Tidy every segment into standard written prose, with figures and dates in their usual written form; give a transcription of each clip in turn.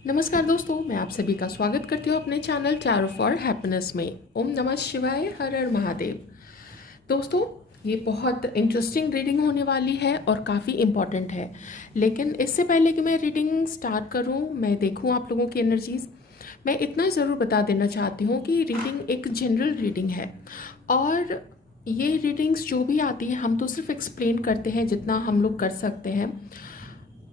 नमस्कार दोस्तों, मैं आप सभी का स्वागत करती हूँ अपने चैनल टैरो फॉर हैप्पीनेस में। ओम नमः शिवाय, हर हर महादेव। दोस्तों, ये बहुत इंटरेस्टिंग रीडिंग होने वाली है और काफ़ी इम्पॉर्टेंट है। लेकिन इससे पहले कि मैं रीडिंग स्टार्ट करूँ, मैं देखूँ आप लोगों की एनर्जीज, मैं इतना ज़रूर बता देना चाहती हूँ कि रीडिंग एक जनरल रीडिंग है और ये रीडिंग्स जो भी आती है हम तो सिर्फ एक्सप्लेन करते हैं जितना हम लोग कर सकते हैं।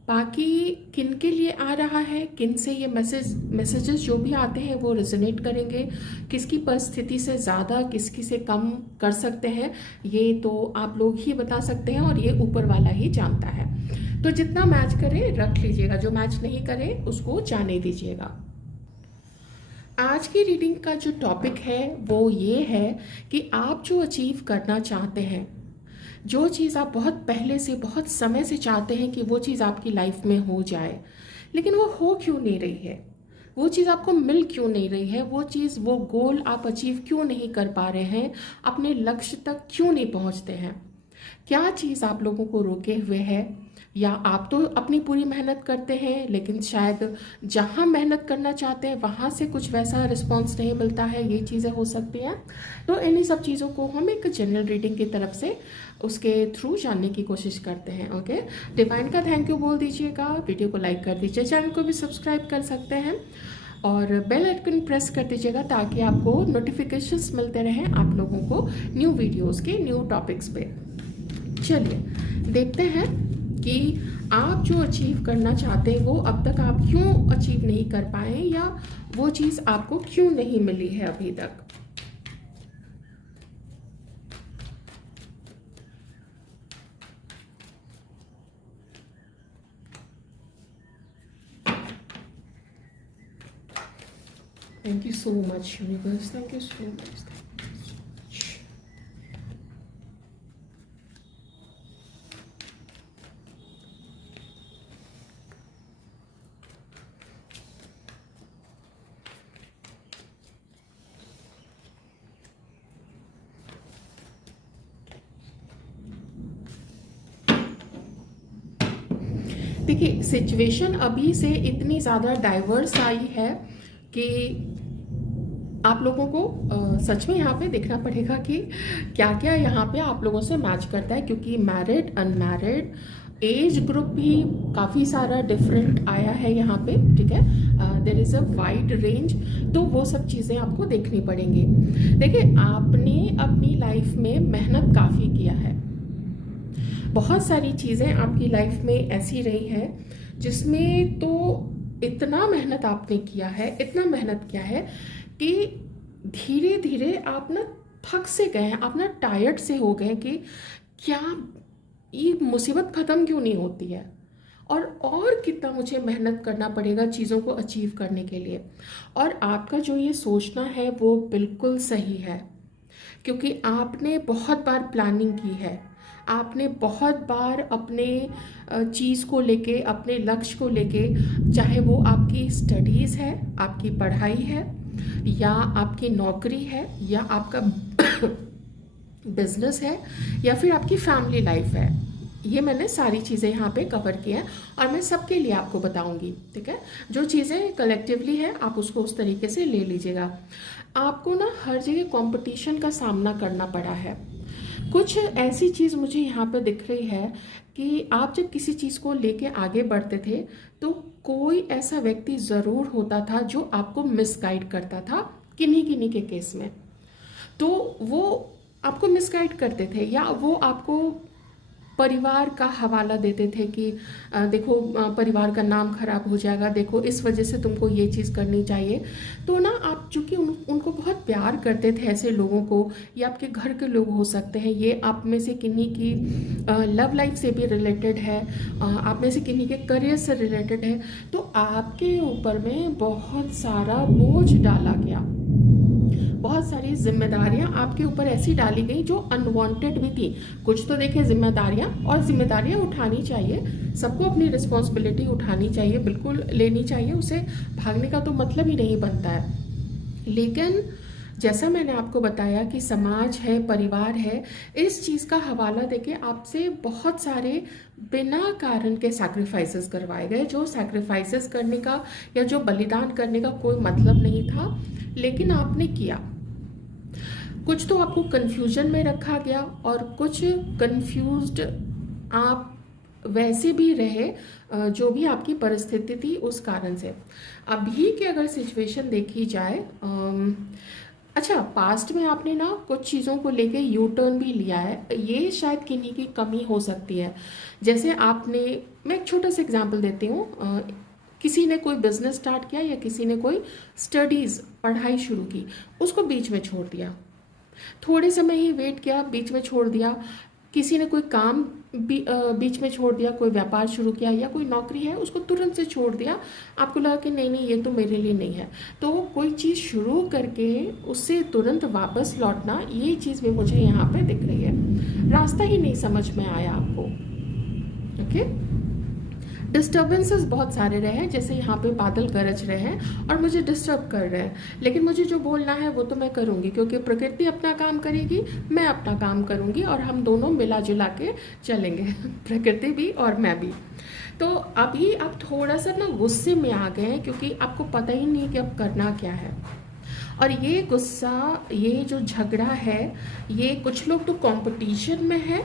बाकी किन के लिए आ रहा है, किन से ये मैसेजेस जो भी आते हैं वो रेजोनेट करेंगे, किसकी परिस्थिति से ज़्यादा किसकी से कम कर सकते हैं, ये तो आप लोग ही बता सकते हैं और ये ऊपर वाला ही जानता है। तो जितना मैच करे रख लीजिएगा, जो मैच नहीं करे उसको जाने दीजिएगा। आज की रीडिंग का जो टॉपिक है वो ये है कि आप जो अचीव करना चाहते हैं, जो चीज़ आप बहुत पहले से बहुत समय से चाहते हैं कि वो चीज़ आपकी लाइफ में हो जाए, लेकिन वो हो क्यों नहीं रही है, वो चीज़ आपको मिल क्यों नहीं रही है, वो चीज़ वो गोल आप अचीव क्यों नहीं कर पा रहे हैं, अपने लक्ष्य तक क्यों नहीं पहुंचते हैं, क्या चीज़ आप लोगों को रोके हुए है, या आप तो अपनी पूरी मेहनत करते हैं लेकिन शायद जहाँ मेहनत करना चाहते हैं वहाँ से कुछ वैसा रिस्पॉन्स नहीं मिलता है, ये चीज़ें हो सकती हैं। तो इन्हीं सब चीज़ों को हम एक जनरल रीडिंग की तरफ से उसके थ्रू जानने की कोशिश करते हैं। ओके, डिवाइन का थैंक यू बोल दीजिएगा, वीडियो को लाइक कर दीजिए, चैनल को भी सब्सक्राइब कर सकते हैं और बेल आइकन प्रेस कर दीजिएगा ताकि आपको नोटिफिकेशंस मिलते रहें आप लोगों को न्यू वीडियोस के न्यू टॉपिक्स पे। चलिए देखते हैं कि आप जो अचीव करना चाहते हैं वो अब तक आप क्यों अचीव नहीं कर पाए, या वो चीज़ आपको क्यों नहीं मिली है अभी तक। Thank you so much universe, thank you so much. देखिए, सिचुएशन अभी से इतनी ज़्यादा डाइवर्स आई है कि आप लोगों को सच में यहाँ पे देखना पड़ेगा कि क्या क्या यहाँ पे आप लोगों से मैच करता है, क्योंकि मैरिड अनमैरिड एज ग्रुप भी काफ़ी सारा डिफरेंट आया है यहाँ पे। ठीक है, there is a wide range, तो वो सब चीज़ें आपको देखनी पड़ेंगी। देखिए, आपने अपनी लाइफ में मेहनत काफ़ी किया है, बहुत सारी चीज़ें आपकी लाइफ में ऐसी रही है जिसमें तो इतना मेहनत आपने किया है, इतना मेहनत किया है कि धीरे धीरे आप ना थक से गए हैं, आप ना टायर्ड से हो गए कि क्या ये मुसीबत ख़त्म क्यों नहीं होती है, और कितना मुझे मेहनत करना पड़ेगा चीज़ों को अचीव करने के लिए। और आपका जो ये सोचना है वो बिल्कुल सही है, क्योंकि आपने बहुत बार प्लानिंग की है, आपने बहुत बार अपने चीज़ को लेके, अपने लक्ष्य को लेके, चाहे वो आपकी स्टडीज़ है, आपकी पढ़ाई है, या आपकी नौकरी है, या आपका बिजनेस है, या फिर आपकी फैमिली लाइफ है, ये मैंने सारी चीज़ें यहाँ पे कवर की हैं और मैं सबके लिए आपको बताऊंगी। ठीक है, जो चीज़ें कलेक्टिवली है आप उसको उस तरीके से ले लीजिएगा। आपको ना हर जगह कंपटीशन का सामना करना पड़ा है। कुछ ऐसी चीज़ मुझे यहाँ पे दिख रही है कि आप जब किसी चीज़ को लेके आगे बढ़ते थे तो कोई ऐसा व्यक्ति ज़रूर होता था जो आपको मिसगाइड करता था किन्हीं किन्हीं के केस में। तो वो आपको मिसगाइड करते थे, या वो आपको परिवार का हवाला देते थे कि देखो परिवार का नाम खराब हो जाएगा, देखो इस वजह से तुमको ये चीज़ करनी चाहिए। तो ना आप चूँकि उनको बहुत प्यार करते थे ऐसे लोगों को, या आपके घर के लोग हो सकते हैं, ये आप में से किन्हीं की लव लाइफ से भी रिलेटेड है, आप में से किन्हीं के करियर से रिलेटेड है, तो आपके ऊपर में बहुत सारा बोझ डाला गया, बहुत सारी जिम्मेदारियां आपके ऊपर ऐसी डाली गई जो अनवांटेड भी थी। कुछ तो देखिए जिम्मेदारियां, और जिम्मेदारियां उठानी चाहिए, सबको अपनी रिस्पॉन्सिबिलिटी उठानी चाहिए, बिल्कुल लेनी चाहिए, उसे भागने का तो मतलब ही नहीं बनता है। लेकिन जैसा मैंने आपको बताया कि समाज है, परिवार है, इस चीज़ का हवाला देके आपसे बहुत सारे बिना कारण के सैक्रिफाइसेस करवाए गए, जो सैक्रिफाइसेस करने का या जो बलिदान करने का कोई मतलब नहीं था, लेकिन आपने किया। कुछ तो आपको कन्फ्यूजन में रखा गया और कुछ कन्फ्यूज्ड आप वैसे भी रहे, जो भी आपकी परिस्थिति थी उस कारण से। अभी की अगर सिचुएशन देखी जाए, अच्छा, पास्ट में आपने ना कुछ चीज़ों को लेके यू टर्न भी लिया है, ये शायद किन्हीं की कमी हो सकती है। जैसे आपने, मैं एक छोटा सा एग्जांपल देती हूँ, किसी ने कोई बिजनेस स्टार्ट किया या किसी ने कोई स्टडीज़ पढ़ाई शुरू की, उसको बीच में छोड़ दिया, थोड़े समय ही वेट किया, बीच में छोड़ दिया। किसी ने कोई काम बीच में छोड़ दिया, कोई व्यापार शुरू किया या कोई नौकरी है उसको तुरंत से छोड़ दिया, आपको लगा कि नहीं नहीं ये तो मेरे लिए नहीं है। तो कोई चीज़ शुरू करके उससे तुरंत वापस लौटना, ये चीज़ भी मुझे यहाँ पे दिख रही है। रास्ता ही नहीं समझ में आया आपको। ओके, डिस्टर्बेंसेस बहुत सारे रहे हैं, जैसे यहाँ पे बादल गरज रहे हैं और मुझे डिस्टर्ब कर रहे हैं, लेकिन मुझे जो बोलना है वो तो मैं करूँगी, क्योंकि प्रकृति अपना काम करेगी, मैं अपना काम करूँगी और हम दोनों मिला जुला के चलेंगे प्रकृति भी और मैं भी। तो अभी आप थोड़ा सा ना गुस्से में आ गए हैं, क्योंकि आपको पता ही नहीं कि अब करना क्या है। और ये गुस्सा, ये जो झगड़ा है, ये कुछ लोग तो कंपटीशन में है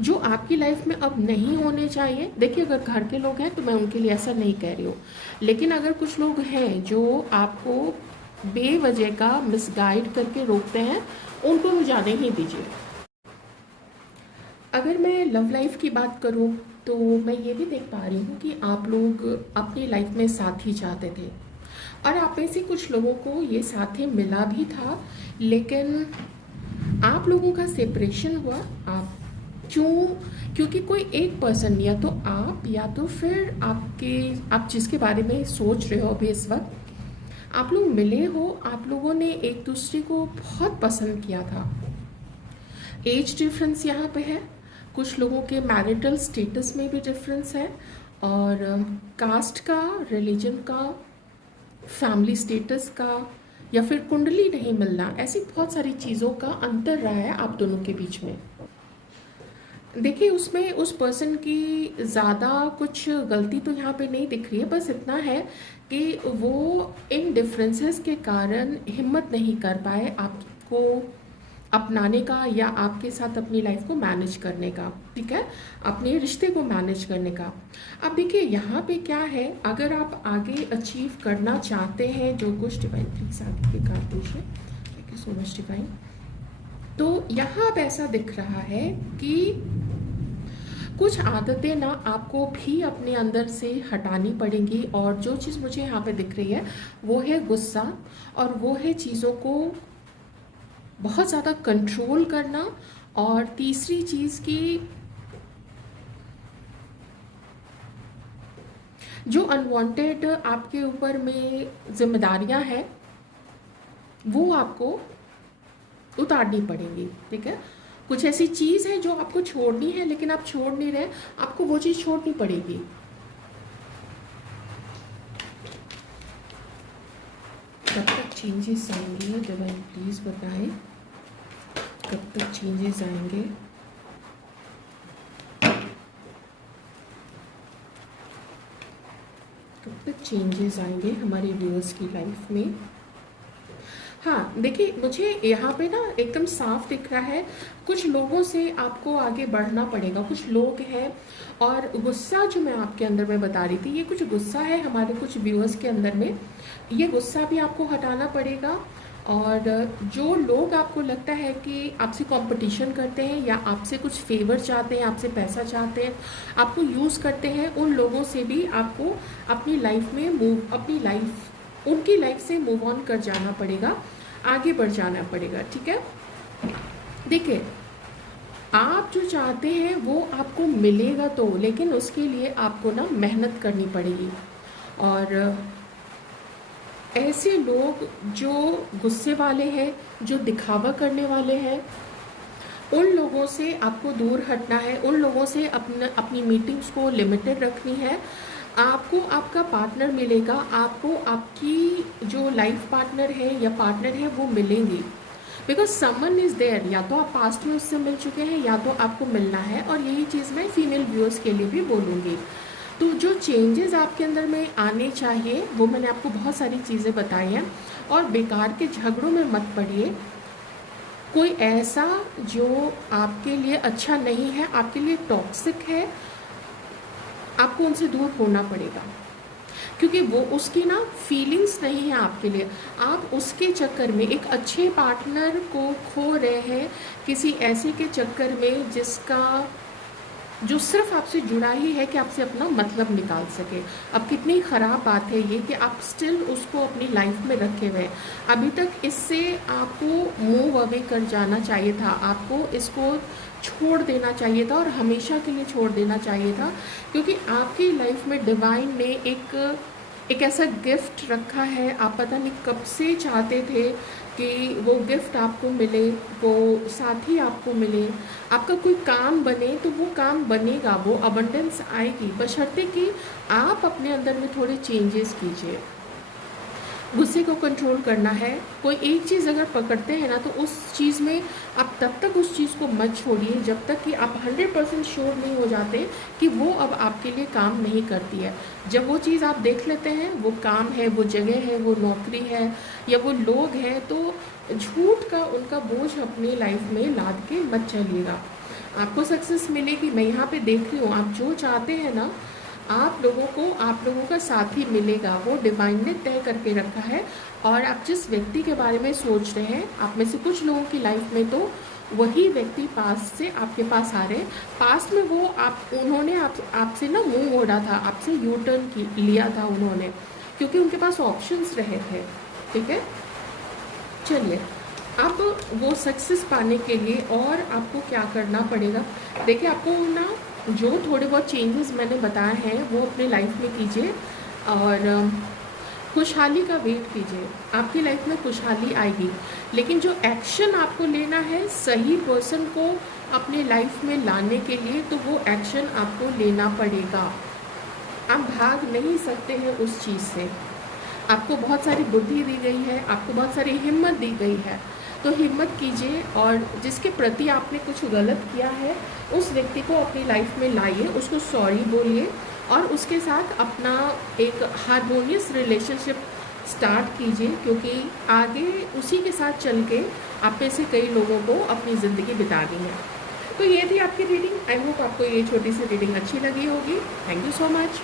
जो आपकी लाइफ में अब नहीं होने चाहिए। देखिए, अगर घर के लोग हैं तो मैं उनके लिए ऐसा नहीं कह रही हूँ, लेकिन अगर कुछ लोग हैं जो आपको बेवजह का मिसगाइड करके रोकते हैं, उनको तो जाने ही दीजिए। अगर मैं लव लाइफ की बात करूँ तो मैं ये भी देख पा रही हूँ कि आप लोग अपनी लाइफ में साथी चाहते थे, और आप में से कुछ लोगों को ये साथी मिला भी था, लेकिन आप लोगों का सेपरेशन हुआ। आप क्यों? क्योंकि कोई एक पर्सन, या तो आप या तो फिर आप जिसके बारे में सोच रहे हो अभी इस वक्त, आप लोग मिले हो, आप लोगों ने एक दूसरे को बहुत पसंद किया था। एज डिफरेंस यहाँ पे है, कुछ लोगों के मैरिटल स्टेटस में भी डिफरेंस है, और कास्ट का, रिलीजन का, फैमिली स्टेटस का, या फिर कुंडली नहीं मिलना, ऐसी बहुत सारी चीज़ों का अंतर रहा है आप दोनों के बीच में। देखिए, उसमें उस पर्सन की ज़्यादा कुछ गलती तो यहाँ पे नहीं दिख रही है, बस इतना है कि वो इन डिफरेंसेस के कारण हिम्मत नहीं कर पाए आपको अपनाने का, या आपके साथ अपनी लाइफ को मैनेज करने का, ठीक है, अपने रिश्ते को मैनेज करने का। अब देखिए, यहाँ पे क्या है, अगर आप आगे अचीव करना चाहते हैं जो कुछ, डिवाइन प्लीज आगे के काट दीजिए, thank you so much divine. तो यहाँ अब ऐसा दिख रहा है कि कुछ आदतें ना आपको भी अपने अंदर से हटानी पड़ेंगी, और जो चीज़ मुझे यहाँ पे दिख रही है वो है गुस्सा, और वो है चीज़ों को बहुत ज़्यादा कंट्रोल करना, और तीसरी चीज़ की जो अनवांटेड आपके ऊपर में जिम्मेदारियां हैं वो आपको उतारनी पड़ेंगी, ठीक है। कुछ ऐसी चीज़ है जो आपको छोड़नी है, लेकिन आप छोड़ नहीं रहे, आपको वो चीज़ छोड़नी पड़ेगी। कब तक चेंजेस आएंगे डिवाइन प्लीज़ बताएं, कब तक चेंजेस आएंगे? कब तक चेंजेस आएंगे हमारे व्यूअर्स की लाइफ में? हाँ, देखिए, मुझे यहाँ पे ना एकदम साफ दिख रहा है, कुछ लोगों से आपको आगे बढ़ना पड़ेगा। कुछ लोग हैं, और गुस्सा जो मैं आपके अंदर में बता रही थी, ये कुछ गुस्सा है हमारे कुछ व्यूअर्स के अंदर में, ये गुस्सा भी आपको हटाना पड़ेगा। और जो लोग आपको लगता है कि आपसे कंपटीशन करते हैं, या आपसे कुछ फेवर चाहते हैं, आपसे पैसा चाहते हैं, आपको यूज़ करते हैं, उन लोगों से भी आपको अपनी लाइफ में उनकी लाइफ से मूव ऑन कर जाना पड़ेगा, आगे बढ़ जाना पड़ेगा, ठीक है। देखिए, आप जो चाहते हैं वो आपको मिलेगा तो, लेकिन उसके लिए आपको ना मेहनत करनी पड़ेगी। और ऐसे लोग जो गुस्से वाले हैं, जो दिखावा करने वाले हैं, उन लोगों से आपको दूर हटना है, उन लोगों से अपनी मीटिंग्स को लिमिटेड रखनी है। आपको आपका पार्टनर मिलेगा, आपको आपकी जो लाइफ पार्टनर है या पार्टनर है वो मिलेंगे, बिकॉज समवन इज़ देयर। या तो आप पास्ट में उससे मिल चुके हैं या तो आपको मिलना है, और यही चीज़ मैं फीमेल व्यूअर्स के लिए भी बोलूँगी। तो जो चेंजेस आपके अंदर में आने चाहिए वो मैंने आपको बहुत सारी चीज़ें बताई हैं। और बेकार के झगड़ों में मत पड़िए। कोई ऐसा जो आपके लिए अच्छा नहीं है, आपके लिए टॉक्सिक है, आपको उनसे दूर होना पड़ेगा, क्योंकि वो उसकी ना फीलिंग्स नहीं है आपके लिए। आप उसके चक्कर में एक अच्छे पार्टनर को खो रहे हैं किसी ऐसे के चक्कर में जिसका जो सिर्फ आपसे जुड़ा ही है कि आपसे अपना मतलब निकाल सके। अब कितनी ख़राब बात है ये कि आप स्टिल उसको अपनी लाइफ में रखे हुए हैं। अभी तक इससे आपको मूव अवे कर जाना चाहिए था, आपको इसको छोड़ देना चाहिए था और हमेशा के लिए छोड़ देना चाहिए था, क्योंकि आपकी लाइफ में डिवाइन ने एक ऐसा गिफ्ट रखा है। आप पता नहीं कब से चाहते थे कि वो गिफ्ट आपको मिले, वो साथी आपको मिले, आपका कोई काम बने, तो वो काम बनेगा, वो अबंडेंस आएगी, बशर्ते कि आप अपने अंदर में थोड़े चेंजेस कीजिए। गुस्से को कंट्रोल करना है। कोई एक चीज़ अगर पकड़ते हैं ना तो उस चीज़ में आप तब तक उस चीज़ को मत छोड़िए जब तक कि आप 100% श्योर नहीं हो जाते कि वो अब आपके लिए काम नहीं करती है। जब वो चीज़ आप देख लेते हैं, वो काम है, वो जगह है, वो नौकरी है या वो लोग हैं, तो झूठ का उनका बोझ अपनी लाइफ में लाद के मत चलिएगा। आपको सक्सेस मिलेगी, मैं यहाँ पे देख रही हूँ। आप जो चाहते हैं ना, आप लोगों का साथी मिलेगा, वो डिवाइन ने तय करके रखा है। और आप जिस व्यक्ति के बारे में सोच रहे हैं, आप में से कुछ लोगों की लाइफ में तो वही व्यक्ति पास से आपके पास आ रहे हैं। पास्ट में वो उन्होंने आपसे ना मुंह मोड़ा था, आपसे यू टर्न लिया था उन्होंने, क्योंकि उनके पास ऑप्शंस रहे थे। ठीक है, चलिए अब वो सक्सेस पाने के लिए और आपको क्या करना पड़ेगा। देखिए, आपको ना जो थोड़े बहुत चेंजेस मैंने बताए हैं वो अपनी लाइफ में कीजिए और खुशहाली का वेट कीजिए। आपकी लाइफ में खुशहाली आएगी, लेकिन जो एक्शन आपको लेना है सही पर्सन को अपने लाइफ में लाने के लिए, तो वो एक्शन आपको लेना पड़ेगा। आप भाग नहीं सकते हैं उस चीज़ से। आपको बहुत सारी बुद्धि दी गई है, आपको बहुत सारी हिम्मत दी गई है, तो हिम्मत कीजिए और जिसके प्रति आपने कुछ गलत किया है उस व्यक्ति को अपनी लाइफ में लाइए, उसको सॉरी बोलिए और उसके साथ अपना एक हार्मोनियस रिलेशनशिप स्टार्ट कीजिए, क्योंकि आगे उसी के साथ चल के आप में से कई लोगों को अपनी ज़िंदगी बितानी है। तो ये थी आपकी रीडिंग। आई होप आपको ये छोटी सी रीडिंग अच्छी लगी होगी। Thank you so much.